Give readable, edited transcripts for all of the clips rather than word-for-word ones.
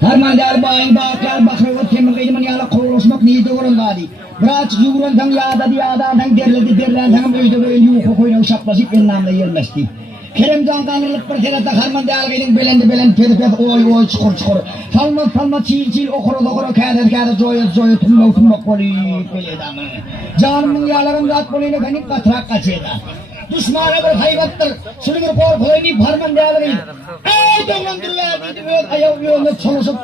Harman der bayın bakar bakıyor temir kıyımın yala kuruluşmak niyeti orundaydı. Bırak yuğrun tan yağda diyada tan derlerden tan böyle böyle yuğu koyunu şaplasıp benim namda yerleşti. Keremcan kanırlık bir kere de harman der kıyının belendi ped oy çukur. Talma çil okuru kâdet zoyu tumbak koli böyle damı. Canımın yalarım zat koluyla kanik katrak kaçıyla. Düşmana bir hayvattır. Şunu bir korkulayını parman değerli. Ey donlandırıverdi diyor. Ayağı yolunu çalışıp.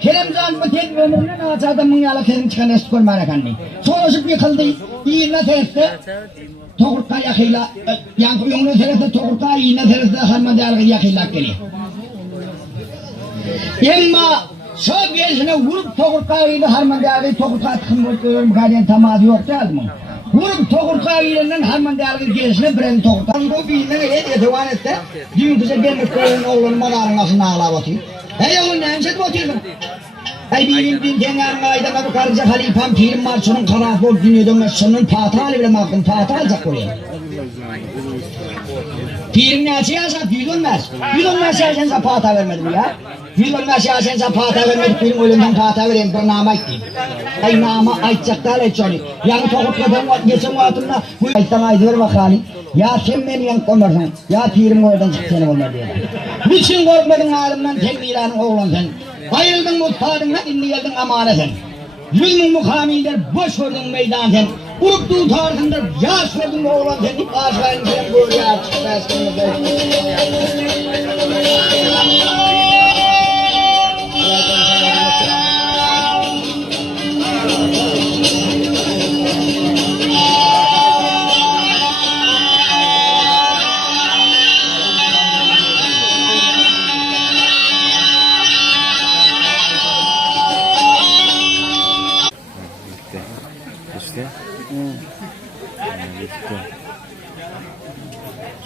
Keremcan mı tek ömrüne ağaç adamın yalı kerim çıkan eski kormana kandı. Çalışıp yıkıldı. İğne tereste. Toğurtka yakıyla. Yankı yolunu tereste toğurtka iğne tereste harman değerli yakıyla geliyor. Emma şöp yerisine vurup toğurtka ile harman değerli toğurtka tıkın kaden tamadı yok değil mi? Vurup toğurtka iğnenden harman değerli gerisine birini toğurtka. Bu iğnene etivan etse, düğün kıza gelmek koyun oğlunun madarın asını ağla bakayım. Hey oğlum ne emset bakayım? Hey bin tengen aydan bu karıca halifam pirim marşının karafol dünyada meşhunun patali bile mahkum patali alacak oraya. Pirim ne açıyasa yüzülmez. Yüzülmez yaşansa pata vermedim ya. Yüzülmez yaşansa pata vermedik pirim ölümden pata vereyim bir nama ettim. Ay nama aytacaklar etçoni. Yani toğutladan geçen vaatımda bu ayttan aydır bakalım. Ya sen beni yan komarsan, ya pirim oradan çık seni olma diye. Niçin korkmadın halimden tek milanın oğlan sen? Ayrıldın muhtarından indi geldin amaneten. Zulmün mukamiler boş verdin meydan sen. Vurup tutardım da yaş verdin oğlan sen. İp ağaçların sen böyle açık.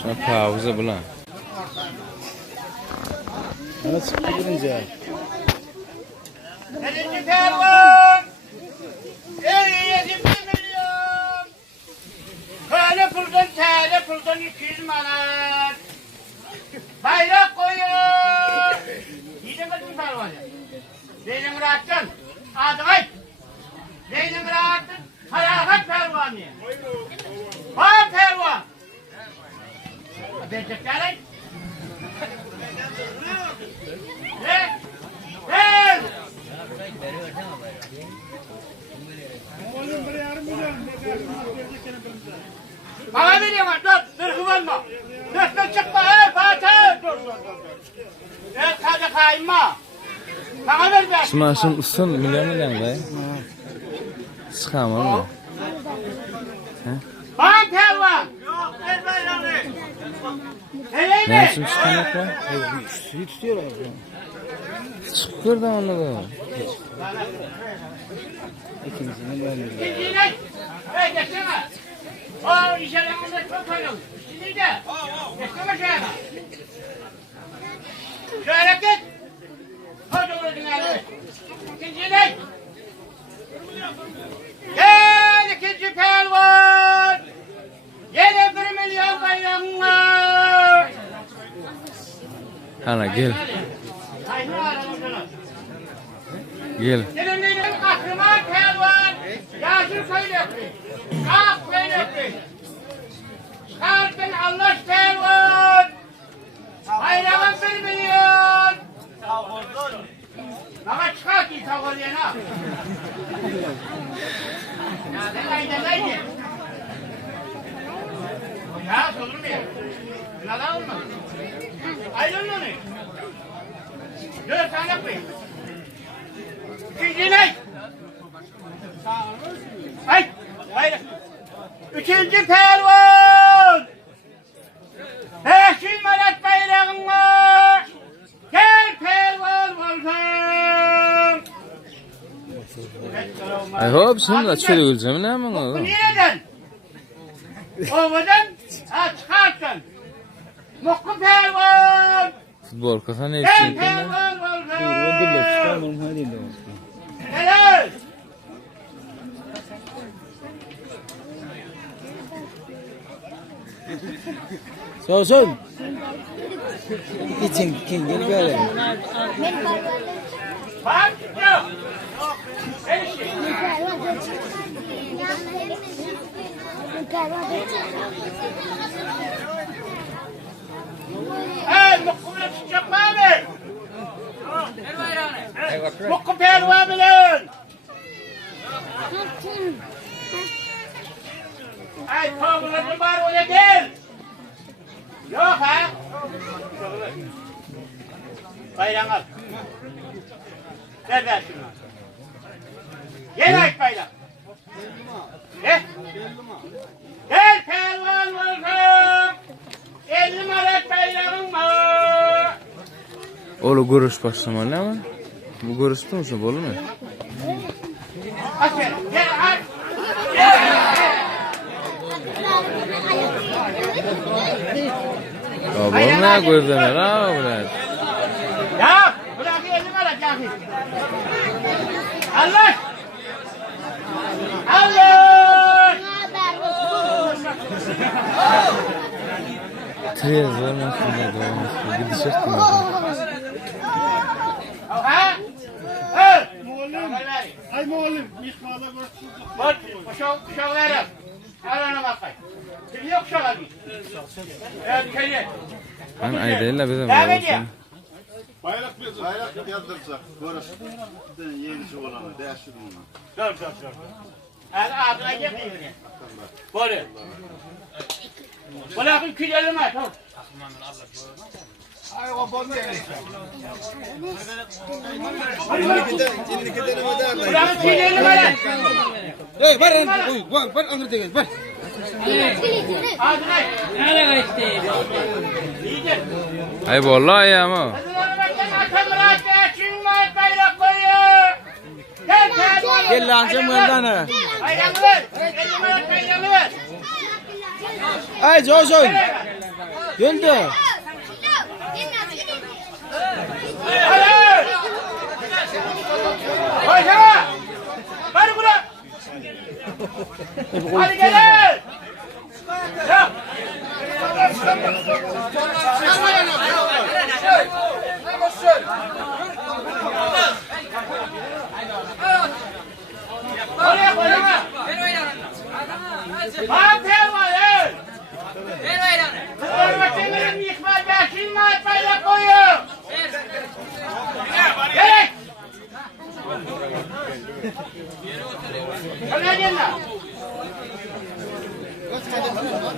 Şuna pauza bulan. Nasıl çıkınca? Birinci pervan! 57 milyon! TL puldan 200 manat! Bayrak koyun! Yedin kaçın pervan ya? Leylim rahatcan! Adı kayıp! Leylim rahatcan! Harakat pervan ya! Var pervan! Becek gelin! Hey! Bana veriyorum dur kıvırma. Dörtten çıkma Fatih. Evet hadi kayma. Bana ver be. Smaşın ısın milyon be. Sıkam ama. Bana pervan. Yok ver bayramı. Ne için çıkamak var? Suyu tutuyorlar. Çıkır da onu da. İkincisini vermiyor. İkinciyle. Hey geçsene. O işaretinde çok koyun. Şimdi de. Geçsene şöyle. Şöyle git. Hadi vurdun abi. İkinciyle. Gel ikinci pervan. Yine 1 milyon bayramlar. Ana gel. Gel. Selimli'nin kahraman pervan. Yaşır söyletti. Kalk söyletti. Kalkın anlaş pervan. Bayramın 1 milyon. Sağ olun. Ama çıkar ki sağ ol yana. Ya demeydi. Ya olur mu ya? Neden olmaz? Ayrılma ne? Dur sen yapmayın. İkinci ne? Hayır. Üçüncü pervan. 500 manat bayrağın var. Gel pervan olsun. Ay hop şimdi de çöre öleceğim ne mi Bu o? neden? Ovadan çıkarttın. Mokku pervan. Futbol kafana Gel için. pervan olsun. Dille çıkar bunu hadi de. Helal. Sosun. İçin kendini böyle. Bak, yok. Her şey. Mukkumla çıkacak mı abi? Mukkum pehlivan bilin. Ay tavırları var öyle gel. Yok ha? Bayram al. Ver şunu. Gel ay bayram. Gel. Gel pehlivan olsun. 50 marat bayrağın var. Oğlu görüş başlamalı ama. Bu görüşte mi olur mu? Aç gel. Gel aç. Ya bu ne gördüler ha ulan? Ya bırak 50 marat ya. Allah. Allah. Trez olmasın da doğmasın. Gidişek mi? Ha? Ha? Ay muallim, ihmala görsün. Bak, kuşaklarım. Arana bakayım. Kim yok kuşaklar bir? Evet, köye. Ben aydayla bize Devam ediyor. Bayrak yazdıracak. Görürsün. Yenisi olanı, değişir bunu. Dur. Adına yapayım. Böyle. Bırakın külelim ha, tamam. Ay o bana ne? Bırakın külelim ha. Hey, var anır değil, var. Adına. Nereye gitti? İyidir. Ay vallahi ya ama. Gel lan sen buradan. Ay Josun. Geldi. Hadi buraya. Hadi gelin. Oraya koyma. Aferin var. Hürmetlerin yıkma başın matbayla koyun. Gerek. Öyle gelin.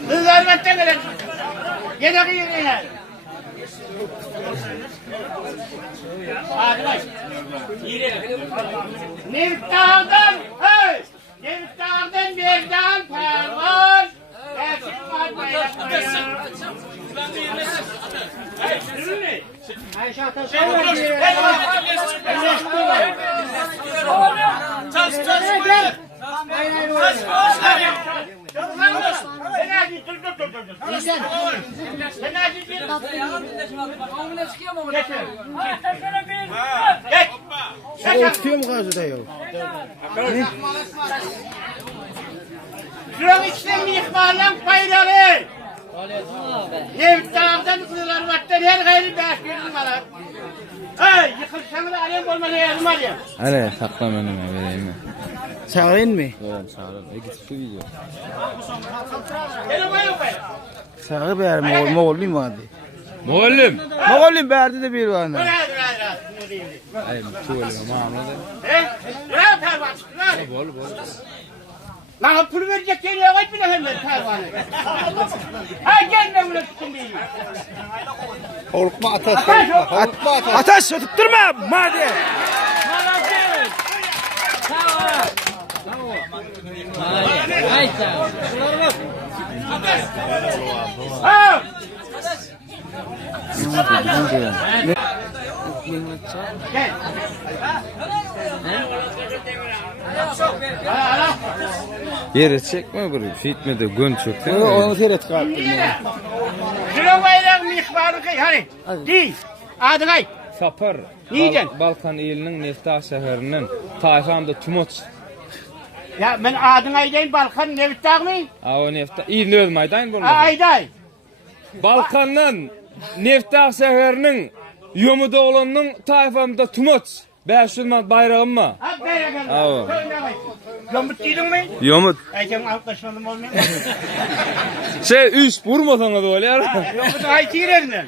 Hürmetlerin. Gene kıyırın. Hadi bak. Niftahdan, hey! Niftahdan birden pervan. Dersin var bayrakları. Hey, sürün ne? Ayşe Atas. Tutuyor mu gazı da yok? Şuranın içine mi yıkmalan faydalı? Nevdağdan kızılar vattan her gayri beşlerin var. Hey, yıkılsanız da alem olmalı yardım alayım. Hadi sakla önüme vereyim mi? Çağırayım mı? Tamam sağlam. Git şu video. Gelin bayım bayım. Çağır bir yerim Moğol'um vardı. Muallim. Moğol'um verdi de bir var. Rahat. Ay tuvalı mamladı. Rahat pervan. Bol. Bana pul verecek yeri yavaş bile hemen pervanı. Ha gelme bunu tutun diye. Korkma atas. Atma atas. Atas tutturma madem. Ha! Gel. Yere çekme burayı. Fitmede gün çöktü. Onu seyret kalktım. Şuran bayrağın ihbarı kay. Hadi. Değil. Adı kay. Sapar. Neyden? Balkan ilinin Neftah şehirinin Tayfamda Tumoç Ya ben adın Ayday Balkan ne bittaq mı? Awa nefta. İyi özüm aydayn bolmaly. Ayday. Balkandan Neftağ seferinin Yomuda olanın tayfamda tumoç. 500 man bayrağım mı? Ha beraber. Awa. Yomut diydin mi? Yomut. Aycan alkışmanım olmuyor. Üç vurmasan da olar. Yomut aytıyırlar.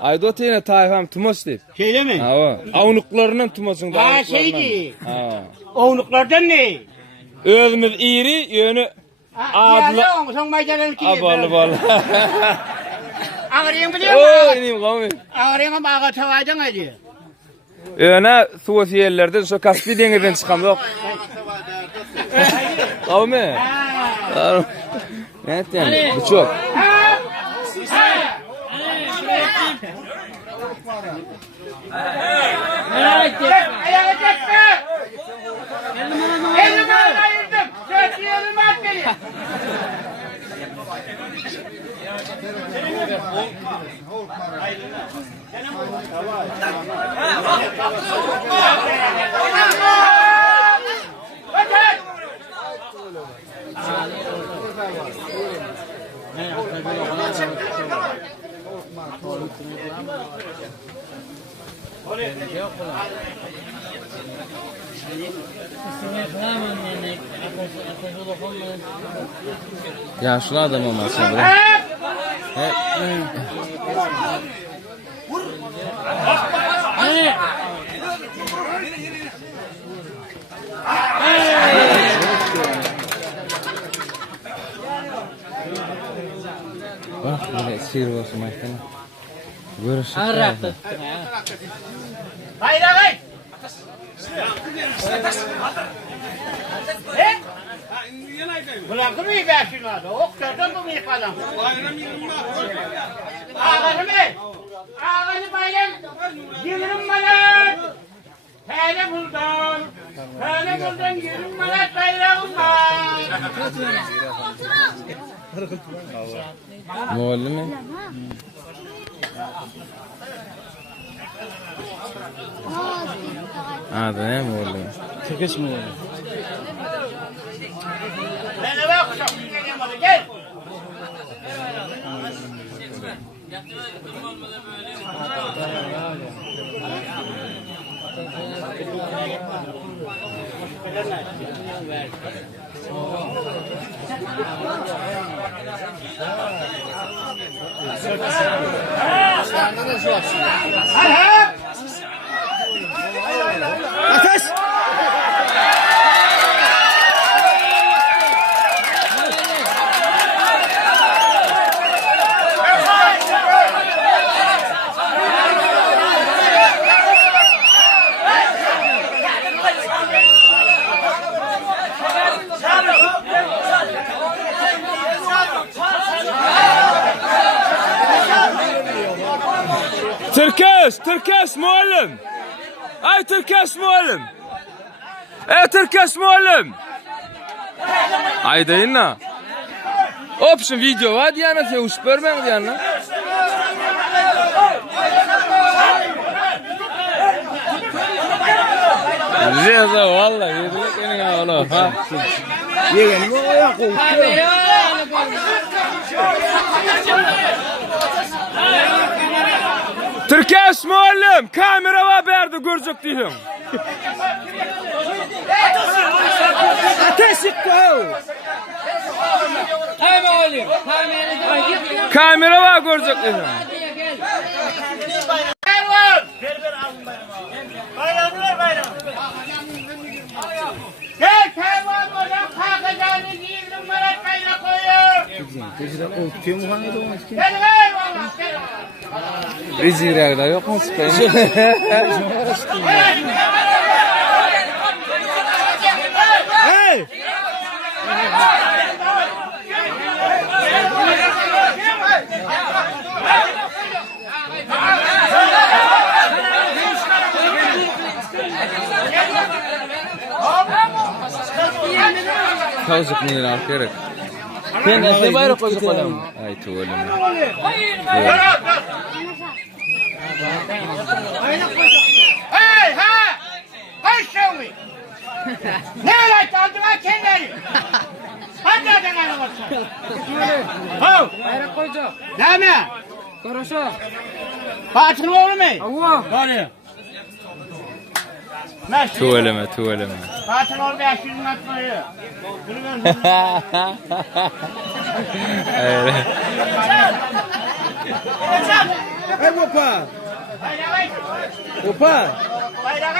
Ayda tene tayfam tumoç deyip. Şeyle mi? Awa. Avnuqlarından tumoçun da. Ha şeydi. Awa. Oğluklardan ne? Özümüz iri yönü adlı. Ya son maydalarını ki. Abalı. Ağrıyım biliyor Oy musun? nim qawmi. Ağrıyım ama ağa tavaydan hadi. Öne sosiyellerden şu Kaspi dengeden çıkam yok. Qawmi. Evet yani bu çok. Ayağa çekme. Elimi ayırdım. Dört yerimi at beni. Yaşlı adam olmasın bre. Hep. Bak böyle sihir olsun maykana. Görüşürüz. Hayır ağay. Bırakın mı ben şunu adı? Oktardan mı yıkadım? Ağanı mı? Ağanı bayram. Yılırım bana. Hele buradan. Hele buradan yılırım bana bayrağım var. Muallim mi? Adı ne muallim? Türkçe mi oluyor? Ben eve akşam geleyim hadi gel. Ateş! Türkeş muallim. Ay Türkeş muallim. Türkeş muallim. Ay deyinna. Option video var diyana sen uç görmen diyana. Reza vallahi yedik eni ya oğlum. Ha. Yeğenim o ayak koyuyor. Türkeş muallim kamera var berdi görecek diyorum. Ateş çıktı. Kamera var görecek diyorum. Gel kervan hocam kalkacağını giydim bana kaynak koyuyor. Gel ver valla gel. Rezil yok mu sıkayım? Hey! Kavzuk mu yine arkaya? Ben de bayrak koyacak olayım. Ay tuvalim. Hey ha! Hoş geldin. Ne öyle aldılar kendileri? yana baksa. Hav. Bayrak koyacak. Ne mi? Karışa. Fatih'in oğlu mu? Allah. Doğru. Meşhur. Tuvaleme, tuvaleme. Fatih'in oğlu 500 metre. Öyle. Hey opa. Bayrak. Opa. Bayrak.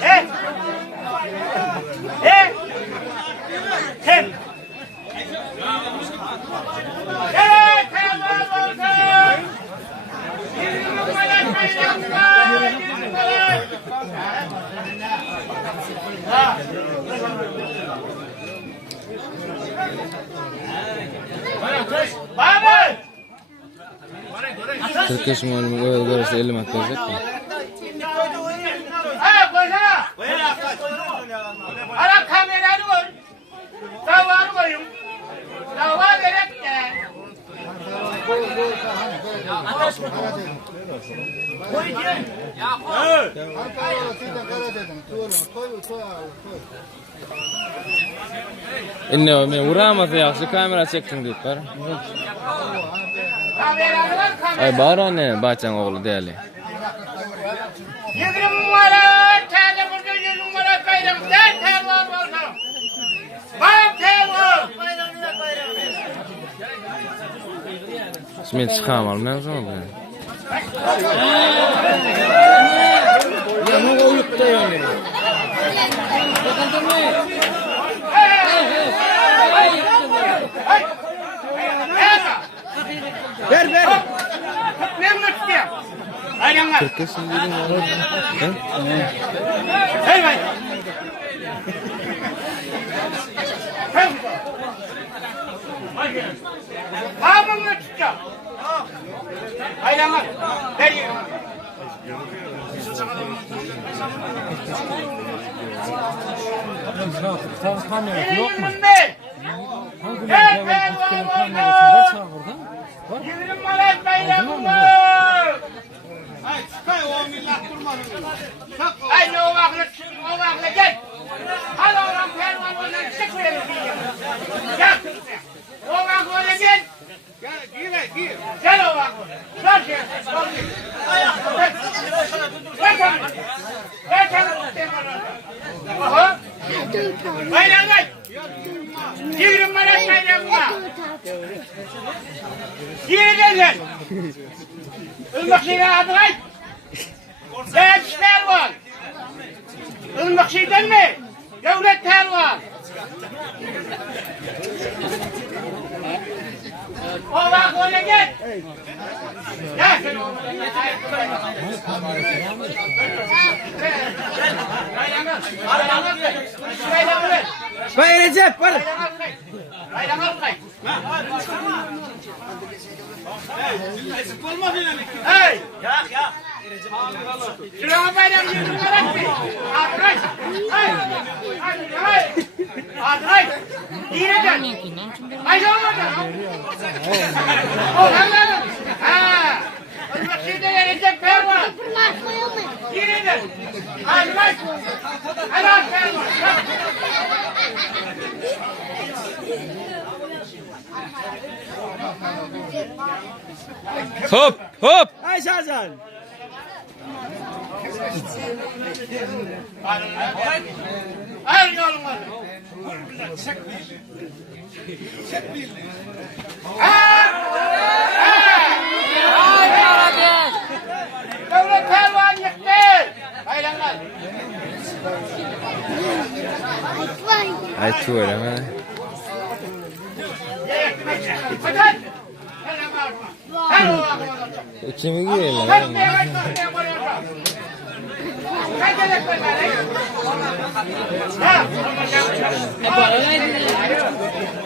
Hey. Hey. Kim? Hey, tamam olsun. Yürüyün bayrak bayraklar. Yürüyün bayrak. Baba! 45 malum görürse 50 metre olacak mı? Ha, koysana. Ara kamerayı koy. Davanı koyun. Dava gerek de. İnne men vuramasa yaxşı kamera çektin deyip var. Kamerayı var kamera. Ay bara ne bacan oğlu değerli. 20 numara, tane burada 100 numara kaydım. Sen telefon olsun. Bak telefon. Şimdi çıkam almayan zaman bu. Ya ne oyuk da yani. Ver. Ben mi tutayım? Aynen var. 45 dedim ya. Hey bay. Babamı mı tutacağım? Aynen var. Ver yürü. Kamera yok mu? Hangi Hey, kamerası var çağırdı? Yürüyün Malat bayramı. Ay çıkay o millet durmadı. Ay ne o vakla gel. Hadi oğlum pervan oradan çık verin. Gel. O vakla gel. Gir. Gel o vakla. Sor şey. Ver sen. Oha. Bayram gel. Yürüyün Malat bayramına. Yürü gel. Ilmak şeyden adı kay. Gençler var. Ilmak şeyden mi? Devletler var. O bak oraya gel. Gel sen oraya. Bay Recep var. Hey! Ya. Şuraya bayram yürüyün bırak bir. Adray. Hey! Adray. Yine gel. Haydi olmadı. O anladım. Ha. Bak şimdi verecek per var. Yine gel. Adray. Helal per var. Hop. Ay Şahzan. Her yolun var. Devlet pervan yıktı. Bayramlar. Ay tuvaleme. Hadi. Her o vakla. İçimi girelim. Hadi evet bakmaya koyuyorsun. Kaç edek var bari? Ha?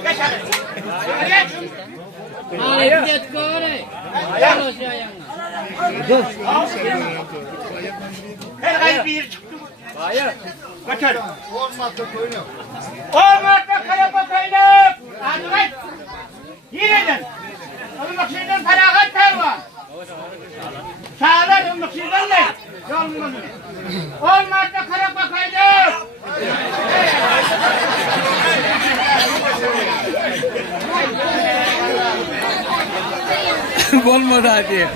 Geç hadi. Geç. Hayır, git gore. Her ay bir çıktı. Hayır. Kaç hadi. Olmadı koyun. Olmakta kara bakayım. Hadi kaç. Yine Olmak şeyden feragat pervan. Sağlar olmak şeyden ne? Yolun olmakta kara bakayım. Olmadı hadi.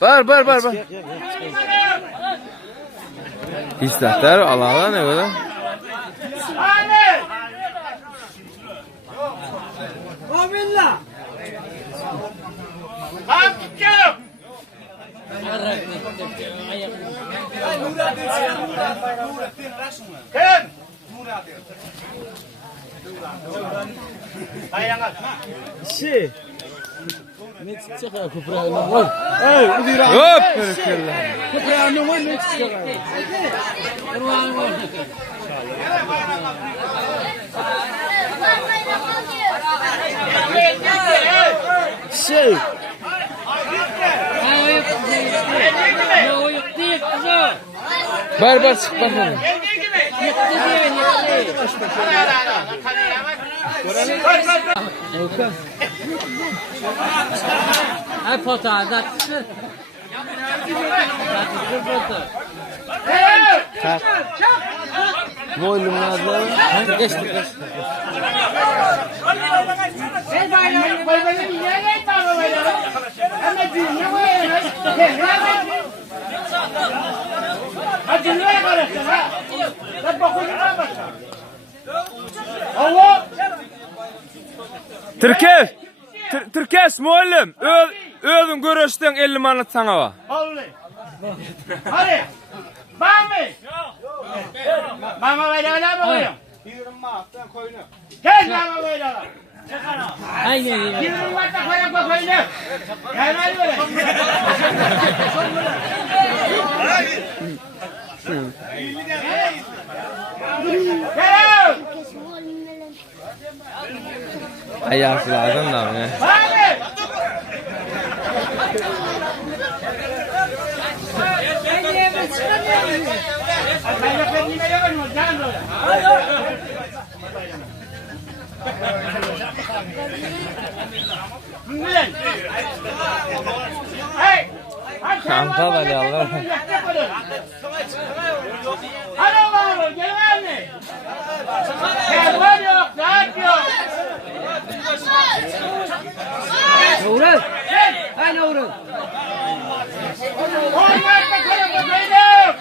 Var. Var. İstahtar Allah ne kadar? Ahmet! Kalkacağım! Kın! Ayağına. Ne çıkacak ya kuprağından var. Hop barakallah. Kuprağından var ne çıkacak ya. Kurban var. Şey. Yok değil kızım. Var çık bakalım. Ay fotoğraf da çıkır. Moylum nazlı. Geçti. Türkeş muallim. Özün görüştüğün 50 manat sana var. Hadi. Bami. Mama böyle öyle mi koyuyor? Gel mama böyle öyle. Aynen. 20 matta koyuyor koyuyor. Gel hadi böyle. Gel. Ayaksız adam da mı? Bami. Kampa bari Allah. Hadi oğlum, gel mi? Gel yok, rahat yok. Uğur. Aynen Uğur. Olmazsa koyalım, koyalım.